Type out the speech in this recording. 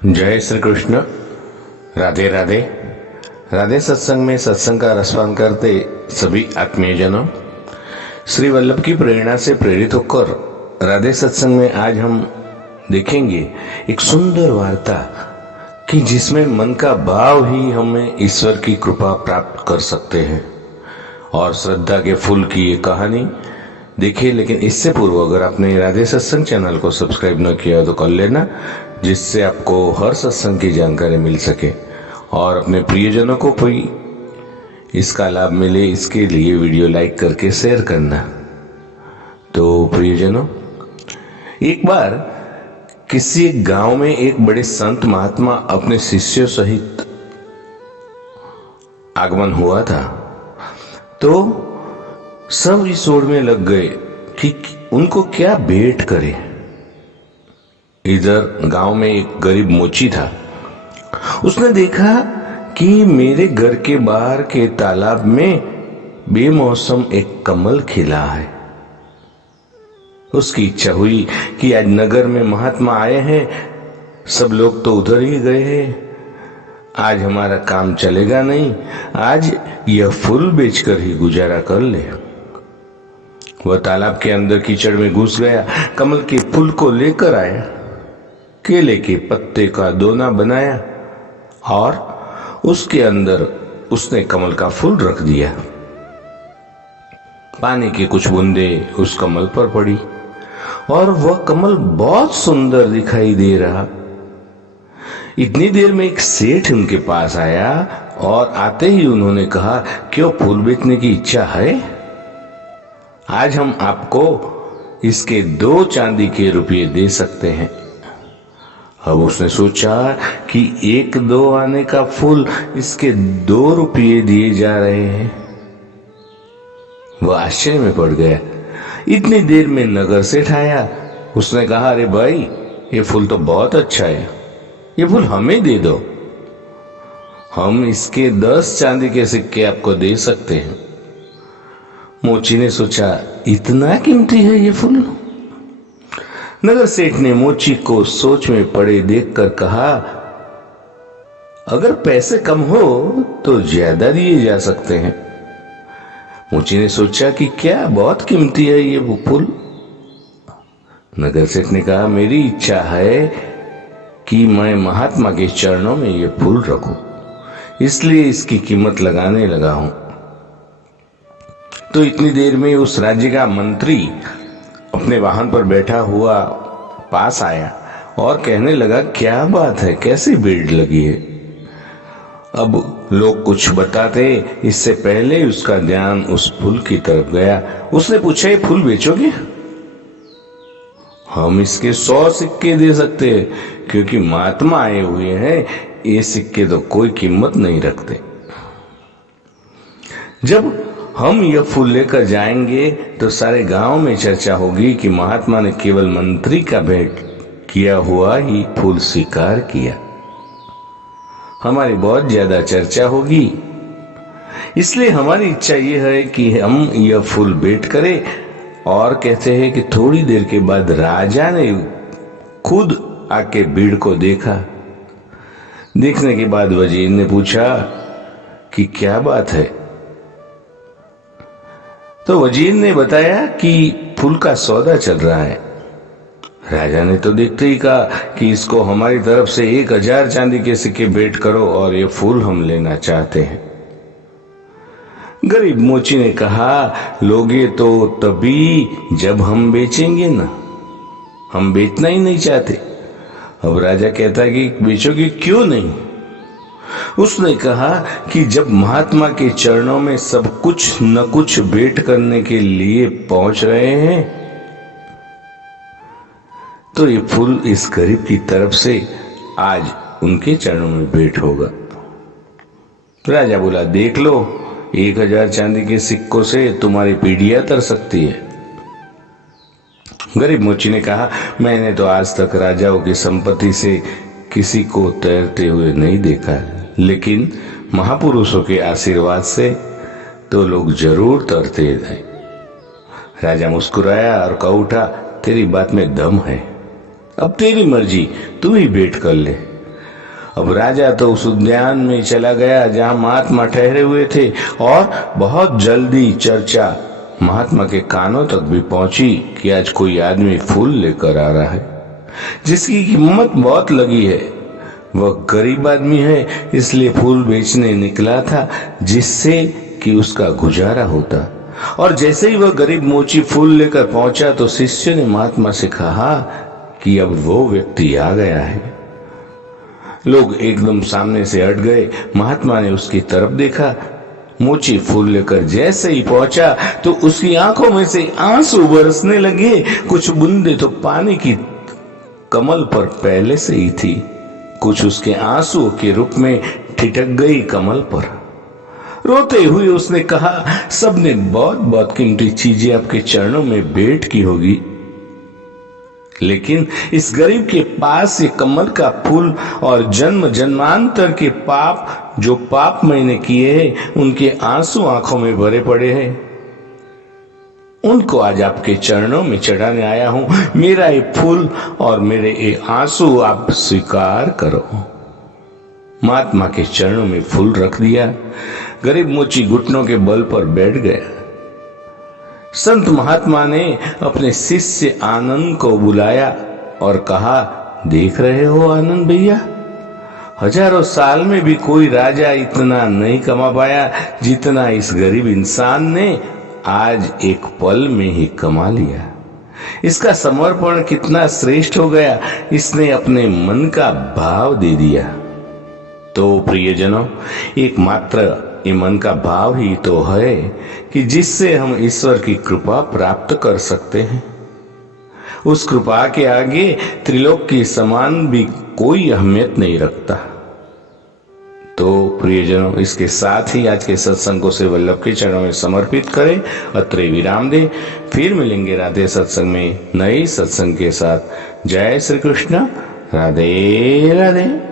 जय श्री कृष्ण। राधे राधे। राधे सत्संग में सत्संग का रसपान करते सभी आत्मीयजनों, श्री वल्लभ की प्रेरणा से प्रेरित होकर राधे सत्संग में आज हम देखेंगे एक सुंदर वार्ता कि जिसमें मन का भाव ही हमें ईश्वर की कृपा प्राप्त कर सकते हैं। और श्रद्धा के फूल की ये कहानी देखिए। लेकिन इससे पूर्व अगर आपने राधे सत्संग चैनल को सब्सक्राइब न किया तो कर लेना, जिससे आपको हर सत्संग की जानकारी मिल सके और अपने प्रियजनों को कोई इसका लाभ मिले, इसके लिए वीडियो लाइक करके शेयर करना। तो प्रियजनों, एक बार किसी एक गांव में एक बड़े संत महात्मा अपने शिष्यों सहित आगमन हुआ था। तो सब इस ओर में लग गए कि उनको क्या भेंट करें। इधर गांव में एक गरीब मोची था। उसने देखा कि मेरे घर के बाहर के तालाब में बेमौसम एक कमल खिला है। उसकी इच्छा हुई कि आज नगर में महात्मा आए हैं, सब लोग तो उधर ही गए हैं, आज हमारा काम चलेगा नहीं, आज यह फूल बेचकर ही गुजारा कर ले। वह तालाब के अंदर कीचड़ में घुस गया, कमल के फूल को लेकर आया, केले के पत्ते का दोना बनाया और उसके अंदर उसने कमल का फूल रख दिया। पानी की कुछ बूंदे उस कमल पर पड़ी और वह कमल बहुत सुंदर दिखाई दे रहा। इतनी देर में एक सेठ उनके पास आया और आते ही उन्होंने कहा, क्यों फूल बेचने की इच्छा है? आज हम आपको इसके 2 चांदी के रुपये दे सकते हैं। अब उसने सोचा कि 1-2 आने का फूल इसके 2 रुपये दिए जा रहे हैं। वह आश्चर्य में पड़ गया। इतनी देर में नगर सेठ आया। उसने कहा, अरे भाई, ये फूल तो बहुत अच्छा है, ये फूल हमें दे दो, हम इसके 10 चांदी के सिक्के आपको दे सकते हैं। मोची ने सोचा, इतना कीमती है ये फूल? नगर सेठ ने मोची को सोच में पड़े देखकर कहा, अगर पैसे कम हो तो ज्यादा दिए जा सकते हैं। मोची ने सोचा कि क्या बहुत कीमती है ये वो फूल? नगर सेठ ने कहा, मेरी इच्छा है कि मैं महात्मा के चरणों में ये फूल रखूं, इसलिए इसकी कीमत लगाने लगा हूं। तो इतनी देर में उस राज्य का मंत्री अपने वाहन पर बैठा हुआ पास आया और कहने लगा, क्या बात है, कैसी भीड़ लगी है? अब लोग कुछ बताते, इससे पहले उसका ध्यान उस फूल की तरफ गया। उसने पूछा, ये फूल बेचोगे? हम इसके 100 सिक्के दे सकते हैं, क्योंकि महात्मा आए हुए हैं, ये सिक्के तो कोई कीमत नहीं रखते। जब हम यह फूल लेकर जाएंगे तो सारे गांव में चर्चा होगी कि महात्मा ने केवल मंत्री का भेंट किया हुआ ही फूल स्वीकार किया। हमारी बहुत ज्यादा चर्चा होगी। इसलिए हमारी इच्छा यह है कि हम यह फूल भेंट करें। और कहते हैं कि थोड़ी देर के बाद राजा ने खुद आके भीड़ को देखा। देखने के बाद वजीर ने पूछा कि क्या बात है? तो वजीर ने बताया कि फूल का सौदा चल रहा है। राजा ने तो देखते ही कहा कि इसको हमारी तरफ से 1000 चांदी के सिक्के भेंट करो और ये फूल हम लेना चाहते हैं। गरीब मोची ने कहा, लोगे तो तभी जब हम बेचेंगे ना, हम बेचना ही नहीं चाहते। अब राजा कहता है कि बेचोगे क्यों नहीं? उसने कहा कि जब महात्मा के चरणों में सब कुछ न कुछ भेंट करने के लिए पहुंच रहे हैं, तो ये फूल इस गरीब की तरफ से आज उनके चरणों में भेंट होगा। राजा बोला, देख लो, 1000 चांदी के सिक्कों से तुम्हारी पीढ़ियां तर सकती है। गरीब मोची ने कहा, मैंने तो आज तक राजाओं की संपत्ति से किसी को तैरते हुए नहीं देखा, लेकिन महापुरुषों के आशीर्वाद से तो लोग जरूर तरते हैं। राजा मुस्कुराया और कह उठा, तेरी बात में दम है, अब तेरी मर्जी, तू ही भेंट कर ले। अब राजा तो उस उद्यान में चला गया जहां महात्मा ठहरे हुए थे और बहुत जल्दी चर्चा महात्मा के कानों तक भी पहुंची कि आज कोई आदमी फूल लेकर आ रहा है जिसकी कीमत बहुत लगी है। वह गरीब आदमी है, इसलिए फूल बेचने निकला था जिससे कि उसका गुजारा होता। और जैसे ही वह गरीब मोची फूल लेकर पहुंचा तो शिष्य ने महात्मा से कहा कि अब वो व्यक्ति आ गया है। लोग एकदम सामने से हट गए। महात्मा ने उसकी तरफ देखा। मोची फूल लेकर जैसे ही पहुंचा तो उसकी आंखों में से आंसू बरसने लगे। कुछ बूंदे तो पानी की कमल पर पहले से ही थी, कुछ उसके आंसुओं के रूप में ठिठक गई कमल पर। रोते हुए उसने कहा, सबने बहुत बहुत कीमती चीजें आपके चरणों में भेंट की होगी, लेकिन इस गरीब के पास ये कमल का फूल और जन्म जन्मांतर के पाप, जो पाप मैंने किए हैं, उनके आंसू आंखों में भरे पड़े हैं। उनको आज आपके चरणों में चढ़ाने आया हूं। मेरा ये फूल और मेरे ये आंसू आप स्वीकार करो। महात्मा के चरणों में फूल रख दिया। गरीब मोची घुटनों के बल पर बैठ गया। संत महात्मा ने अपने शिष्य आनंद को बुलाया और कहा, देख रहे हो आनंद भैया, हजारों साल में भी कोई राजा इतना नहीं कमा पाया जितना इस गरीब इंसान ने आज एक पल में ही कमा लिया। इसका समर्पण कितना श्रेष्ठ हो गया, इसने अपने मन का भाव दे दिया। तो प्रियजनों, एकमात्र ये मन का भाव ही तो है कि जिससे हम ईश्वर की कृपा प्राप्त कर सकते हैं। उस कृपा के आगे त्रिलोक की समान भी कोई अहमियत नहीं रखता। तो प्रियजनों, इसके साथ ही आज के सत्संग को श्री वल्लभ के चरणों में समर्पित करें, अत्रे विराम दें। फिर मिलेंगे राधे सत्संग में नए सत्संग के साथ। जय श्री कृष्ण। राधे राधे।